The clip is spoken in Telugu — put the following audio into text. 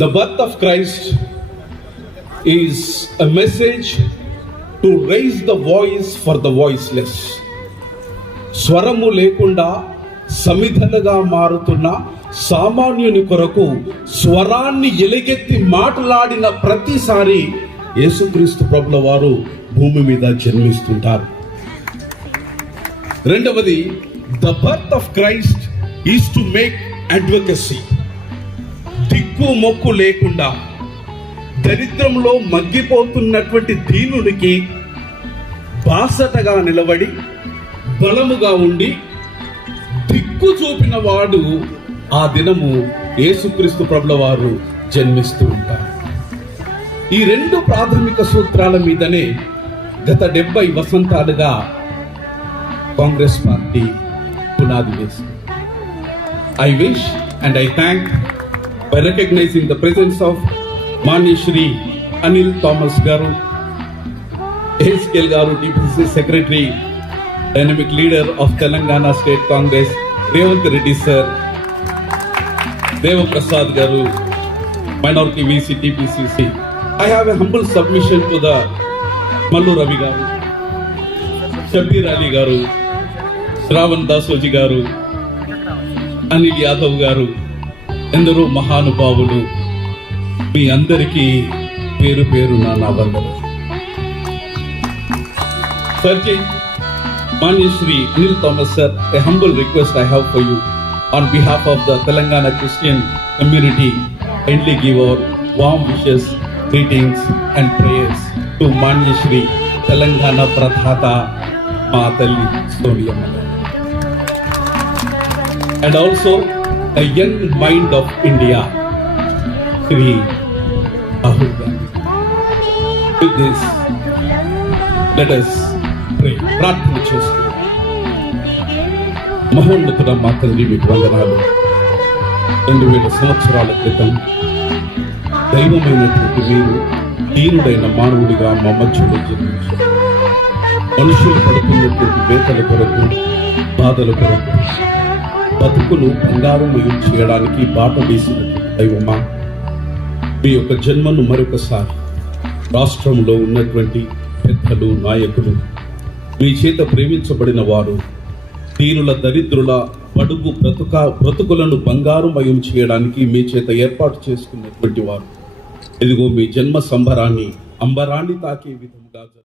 The birth of Christ is a message to raise the voice for the voiceless. స్వరము లేకుండా సమిధలుగా మారుతున్న సామాన్యుని కొరకు స్వరాన్ని ఎలుగెత్తి మాట్లాడిన ప్రతిసారి యేసుక్రీస్తు ప్రభుల వారు భూమి మీద జన్మిస్తుంటారు. రెండవది, the birth of Christ is to make advocacy. దిక్కు మొక్కు లేకుండా దరిద్రంలో మగ్గిపోతున్నటువంటి దీనునికి బాసటగా నిలబడి బలముగా ఉండి దిక్కు చూపిన వాడు ఆ దినము యేసుక్రీస్తు ప్రభుల వారు జన్మిస్తూ ఉంటారు. ఈ రెండు ప్రాథమిక సూత్రాల మీదనే గత 70 వసంతాలుగా కాంగ్రెస్ పార్టీ పునాది వేసింది. I wish and I thank by recognizing the presence of Mani Shri Anil Thomas Garu, HKL Garu, TPCC Secretary, Dynamic Leader of Telangana State Congress, Revanth Reddy Sir, Deva Prasad Garu, Minority VC TPCC. I have a humble submission to the Mallu Ravi Garu, Shabir Ali Garu, Shravan Dasoji Garu, Anil Yadav గారు, ఎందరో మహానుభావులు, మీ అందరికీ పేరు పేరున నా వందనాలు. Sirji, Manya Shri Anil Thomas Sir, a humble request I have for you on behalf of the Telangana Christian community. Kindly give our warm wishes, greetings and prayers to Manya Shri Telangana Pradhata Maatalli Sonia Mala. And also a young mind of India, Shri Rahul Gandhi. With this, let us pray. ప్రార్థన చేస్తూ, మహోన్నతుడ మా తండ్రి, మీకు వందనాలు. 2000 సంవత్సరాల క్రితం దైవమైనటువంటి మీరు దీనుడైన మానవుడిగా మా మధ్యలో జన్మించారు. మనుషులు పడుతున్నటువంటి వేతల కొరకు, బాధల కొరకు బతుకును బంగారుమయం చేయడానికి బాట వేసిన దైవమా, మీ యొక్క జన్మను మరొకసారి రాష్ట్రంలో ఉన్నటువంటి పెద్దలు, నాయకులు, మీ చేత ప్రేమించబడిన వారు, దీనుల, దరిద్రుల బడుగు బ్రతుకులను బంగారుమయం చేయడానికి మీ చేత ఏర్పాటు చేసుకున్నటువంటి వారు, ఇదిగో మీ జన్మ సంబరాన్ని అంబరాన్ని తాకే విధంగా